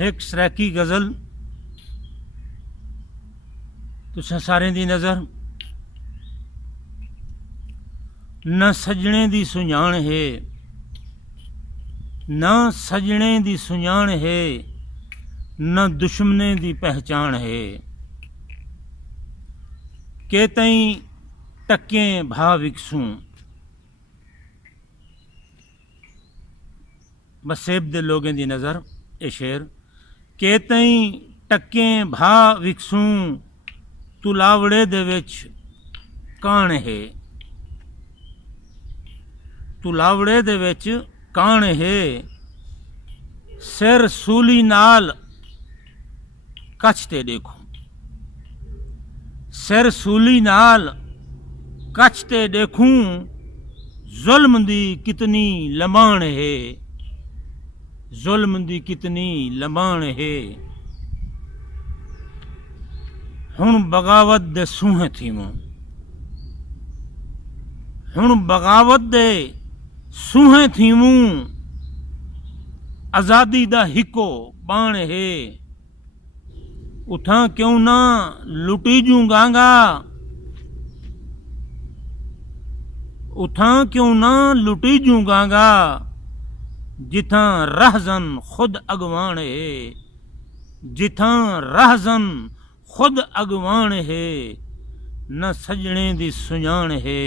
एक सरैकी गज़ल तुसां सारें दी नज़र न सजने दी सुञाण है, न सजने दी सुञाण है, न दुश्मने दी पहचान है। के तई टक्कें भा विकसूं, बसेब दे लोगें दी नज़र ए शेर। के तई टक्कें भा विकसूं, तुलावड़े दे विच कान है। तुलावड़े दे विच कान है, सिर सूली नाल कच ते देखूं। सिर सूली नाल कच ते देखूं, जुल्म दी कितनी लमाण है। जुल्म दी कितनी लमाण है। हुण बगावत दे सूहे थीमूं, हुण बगावत दे सूहे थीमूं, आज़ादी दा हिको बाण है। उठां क्यों ना लुटी जूं गांगा, उठां क्यों ना लुटी जूं गांगा, जिथां रहजन खुद अगवान है। जिथां रहजन खुद अगवान है, न सजने दी सुञाण है,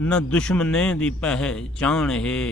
न दुश्मने दी पहचान है।